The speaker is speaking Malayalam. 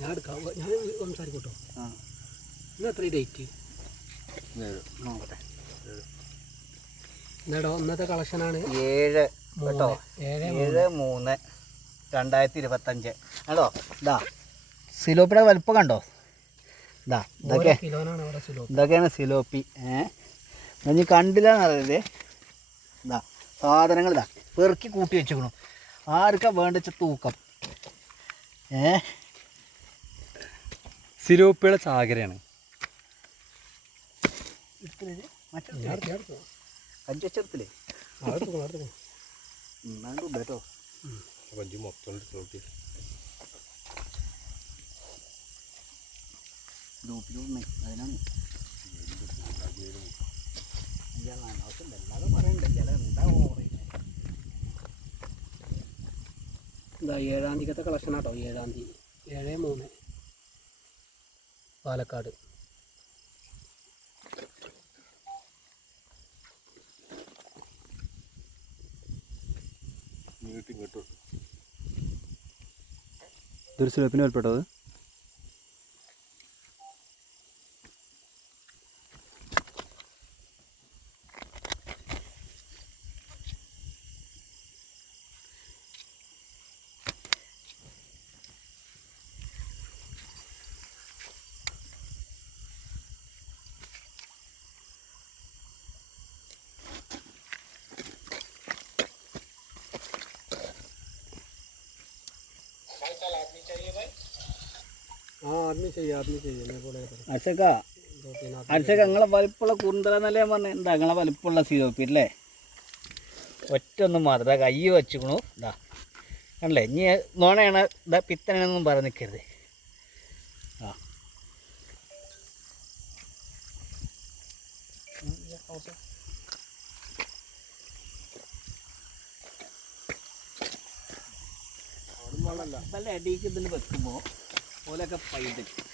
ഞാൻ എടുക്കാം, ഞാൻ സംസാരിക്കട്ടോ. ഇന്ന് എത്ര ഡേറ്റ് നോക്കട്ടെ. എന്നാടോ ഇന്നത്തെ കളക്ഷനാണ് 7/3/2025. കേട്ടോ ഇതാ സിലോപ്പിയുടെ വലുപ്പം കണ്ടോ? ഇതാ ഇതൊക്കെയാണ് സിലോപ്പി. ഇനി കണ്ടില്ലാന്നറിയത്. ഇതാ സാധനങ്ങൾ ഇതാ പെറുക്കി കൂട്ടി വെച്ചേക്കണു. ആർക്കാ വേണ്ടിച്ച തൂക്കം. സിലോപ്പിയുടെ ചാകരയാണ്. അഞ്ചെടുത്തില്ലേ കേട്ടോ. അതിനാണ് അല്ലാതെ പറയണ്ട. എന്താ 7-ാം തീയതിക്കത്തെ കളക്ഷനാട്ടോ. 7-ാം തീയതി 7/3 പാലക്കാട്. ഇതൊരു സിലോപ്പിന് വലുപ്പെട്ടത്. അർച്ചക്ക നിങ്ങളെ വലിപ്പുള്ള കുന്തലെന്നല്ലേ ഞാൻ പറഞ്ഞത്. എന്താ നിങ്ങളെ വലിപ്പമുള്ള സിലോപ്പി അല്ലേ? ഒറ്റ ഒന്നും മാത്രം കൈ വെച്ചിക്കണു. ഇതാ കണ്ടല്ലേ. ഇനി നോണയാണ് ഇതാ പിത്തനെന്നൊന്നും പറയാൻ നിൽക്കരുത്. ആ നല്ല അടിക്ക് ഇതിന് വെക്കുമ്പോൾ ഓലൊക്കെ പൈതക്കും.